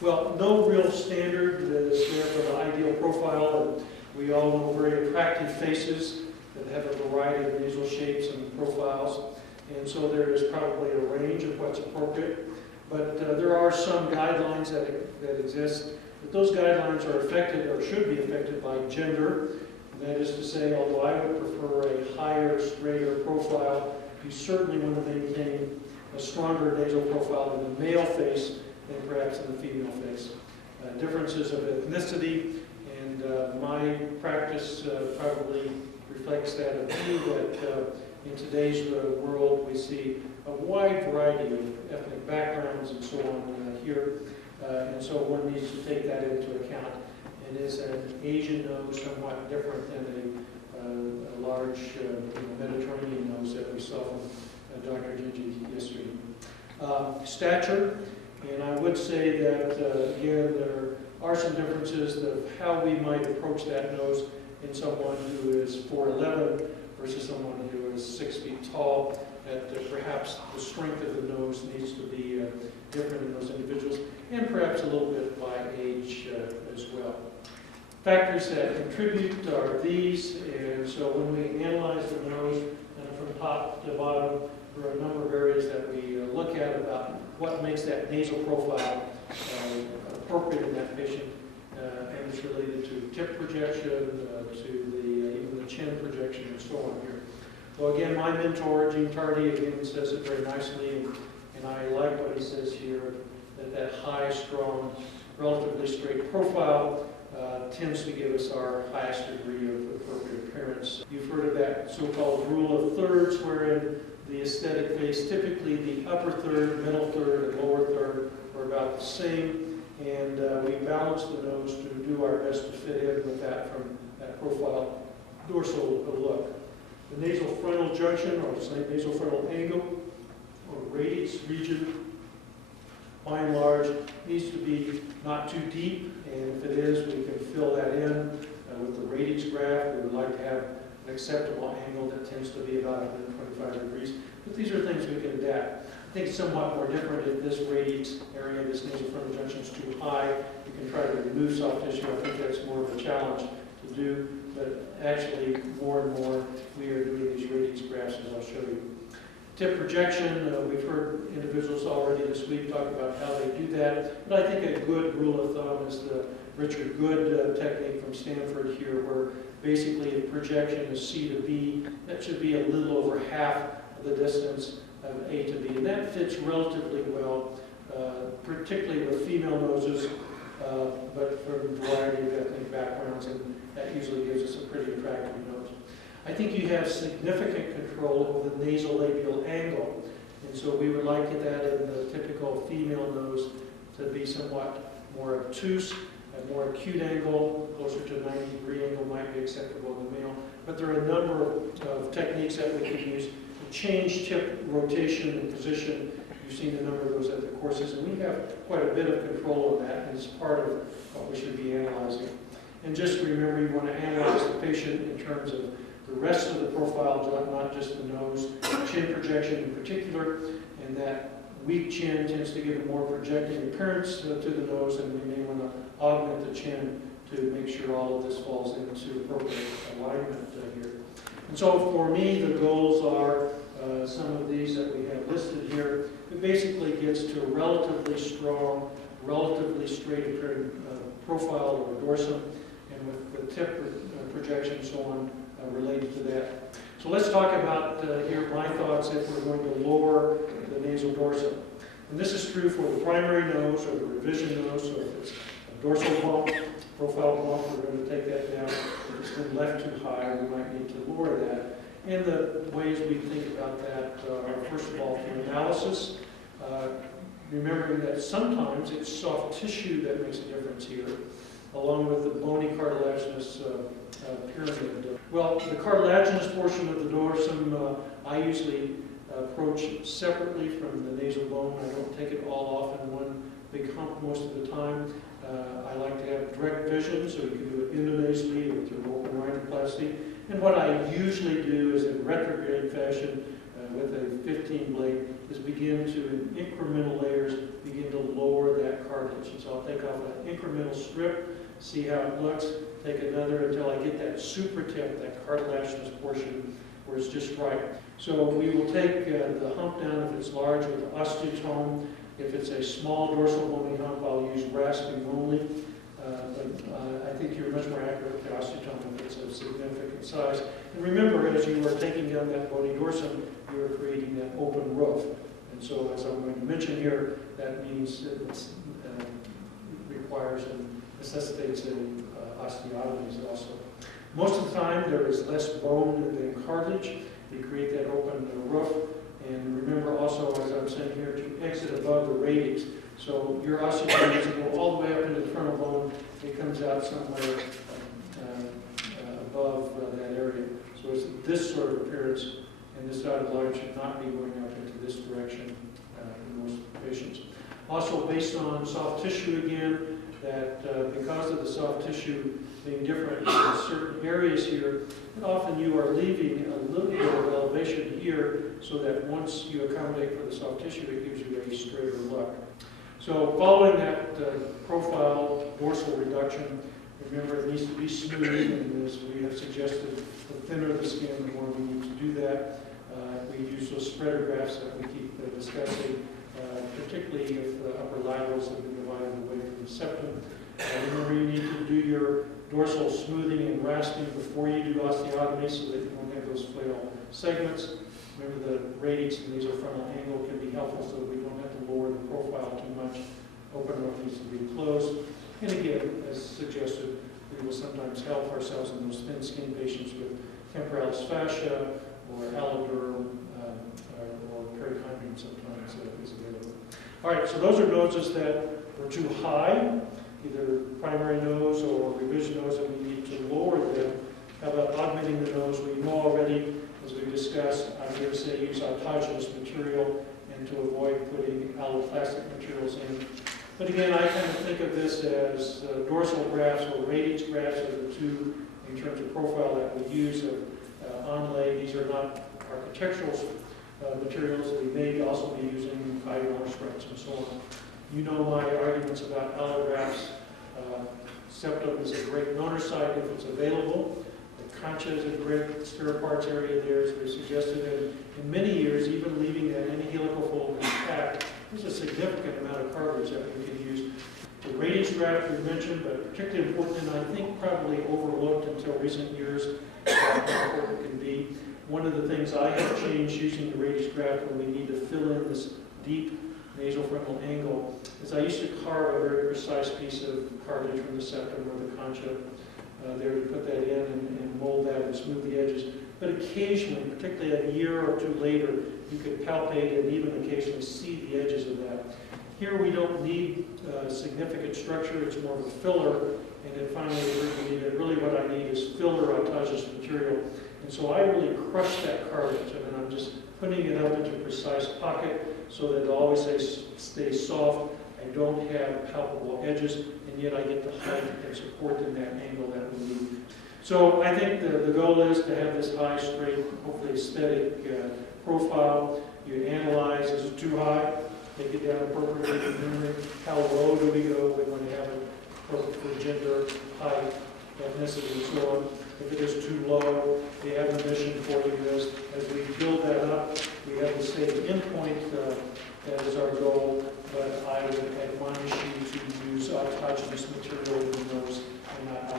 Well, no real standard that is there for the ideal profile. And we all know very attractive faces that have a variety of nasal shapes and profiles. And so there is probably a range of what's appropriate. But there are some guidelines that exist. But those guidelines are affected or should be affected by gender. That is to say, although I would prefer a higher, straighter profile, you certainly want to maintain a stronger nasal profile in the male face than perhaps in the female face. Differences of ethnicity, and my practice probably reflects that of you, that in today's world we see a wide variety of ethnic backgrounds and so on here, and so one needs to take that into account. And is an Asian nose somewhat different than a large Mediterranean nose that we saw from Dr. Gigi yesterday? Stature, and I would say that again there are some differences of how we might approach that nose in someone who is 4'11" versus someone who is 6 feet tall. That perhaps the strength of the nose needs to be different in those individuals, and perhaps a little bit by age as well. Factors that contribute are these, and so when we analyze the nose from top to bottom, there are a number of areas that we look at about what makes that nasal profile appropriate in that patient, and it's related to tip projection, to even the chin projection, and so on here. So again, my mentor, Gene Tardy, again says it very nicely, and I like what he says here, that high, strong, relatively straight profile tends to give us our highest degree of appropriate appearance. You've heard of that so-called rule of thirds, wherein the aesthetic face, typically the upper third, middle third, and lower third are about the same, and we balance the nose to do our best to fit in with that from that profile dorsal look. The nasal frontal junction, or nasal frontal angle, or radius region, by and large, needs to be not too deep, and if it is, we can fill that in with the radius graph. We would like to have an acceptable angle that tends to be about 125 degrees, but these are things we can adapt. I think it's somewhat more different if this radius area, this nasal frontal junction is too high. You can try to remove soft tissue. I think that's more of a challenge to do, but actually more and more we are doing these radius graphs, as I'll show you. Tip projection, we've heard individuals already this week talk about how they do that, but I think a good rule of thumb is the Richard Good technique from Stanford here, where basically if projection is C to B, that should be a little over half of the distance of A to B, and that fits relatively well, particularly with female noses, but from a variety of ethnic backgrounds, and that usually gives us a pretty attractive nose. I think you have significant control over the nasolabial angle, and so we would like that in the typical female nose to be somewhat more obtuse, a more acute angle, closer to a 90-degree angle might be acceptable in the male. But there are a number of techniques that we can use to change tip rotation and position. You've seen a number of those at the courses, and we have quite a bit of control of that, and it's part of what we should be analyzing. And just remember, you want to analyze the patient in terms of the rest of the profile, not just the nose, chin projection in particular, and that weak chin tends to give a more projecting appearance to the nose, and we may want to augment the chin to make sure all of this falls into appropriate alignment here. And so for me, the goals are some of these that we have listed here. It basically gets to a relatively strong, relatively straight appearing profile or dorsum, and with the tip projection and so on related to that. So let's talk about here my thoughts if we're going to lower the nasal dorsum. And this is true for the primary nose or the revision nose, so if it's a dorsal bump, profile bump, we're going to take that down. If it's been left too high, we might need to lower that. And the ways we think about that are, first of all, through analysis, remembering that sometimes it's soft tissue that makes a difference here, along with the bony cartilaginous pyramid. Well, the cartilaginous portion of the dorsum, I usually approach separately from the nasal bone. I don't take it all off in one big hump most of the time. I like to have direct vision, so you can do it endonasally or through open rhinoplasty. And what I usually do is in retrograde fashion, with a 15 blade is begin to, in incremental layers, begin to lower that cartilage. And so I'll take off an incremental strip, see how it looks, take another until I get that super tip, that cartilaginous portion where it's just right. So we will take the hump down if it's large with the osteotome. If it's a small dorsal bony hump, I'll use rasping only. But I think you're much more accurate with the osteotome if it's a significant size. And remember, as you are taking down that bony dorsum, you are creating that open roof. And so, as I'm going to mention here, that means it requires and necessitates osteotomies also. Most of the time, there is less bone than cartilage. You create that open roof. And remember also, as I'm saying here, to exit above the radix. So your osteotomy doesn't go all the way up into the frontal bone. It comes out somewhere above that area. So it's this sort of appearance, and this dotted line should not be going up into this direction in most patients. Also, based on soft tissue again, that because of the soft tissue being different in certain areas here, that often you are leaving a little bit of elevation here so that once you accommodate for the soft tissue, it gives you a straighter look. So following that profile dorsal reduction, remember it needs to be smooth, and as we have suggested, the thinner the skin, the more we need to do that. We use those spreader grafts that we keep discussing, particularly if the upper laterals have been divided away from the septum. Remember, you need to do your dorsal smoothing and rasping before you do osteotomy so that you don't have those flail segments. Remember, the radix and nasofrontal angle can be helpful so that we don't have to lower the profile too much. Open roof needs to be closed. And again, as suggested, we will sometimes help ourselves in those thin skin patients with temporalis fascia or alloderm or perichondrium sometimes is available. All right, so those are noses that were too high, either primary nose or revision nose, and we need to lower them. How about augmenting the nose? We know already, as we discussed, I'm going to say use autogenous material and to avoid putting alloplastic materials in. But again, I kind of think of this as dorsal grafts or radix grafts are the two in terms of profile that we use of onlay. These are not architectural materials. We may also be using fiber strips and so on. You know my arguments about allografts. Septum is a great donor site if it's available. The concha is a great spare parts area there, as we suggested. And in many years, even leaving that any helical fold intact, there's a significant amount of cartilage that we can use. The radix graft we mentioned, but particularly important, and I think probably overlooked until recent years, how important it can be. One of the things I have changed using the radix graft when we need to fill in this deep nasofrontal angle is I used to carve a very precise piece of cartilage from the septum or the concha there to put that in and mold that and smooth the edges. But occasionally, particularly a year or two later, you could palpate and even occasionally see the edges of that. Here we don't need significant structure, it's more of a filler, and then finally really what I need is filler autogenous material. And so I really crush that cartilage, and then I'm just putting it up into a precise pocket so that it always stays soft. I don't have palpable edges, and yet I get the height and support in that angle that we need. So I think the goal is to have this high, straight, hopefully aesthetic profile. You analyze, is it too high? Take it down appropriately. Remember, how low do we go when we have it appropriate for gender, height, ethnicity, and so on. If it is too low, the admonition for you is, as we build that up, we have the same endpoint that is our goal, but I would admonish you to use autogenous material in those and not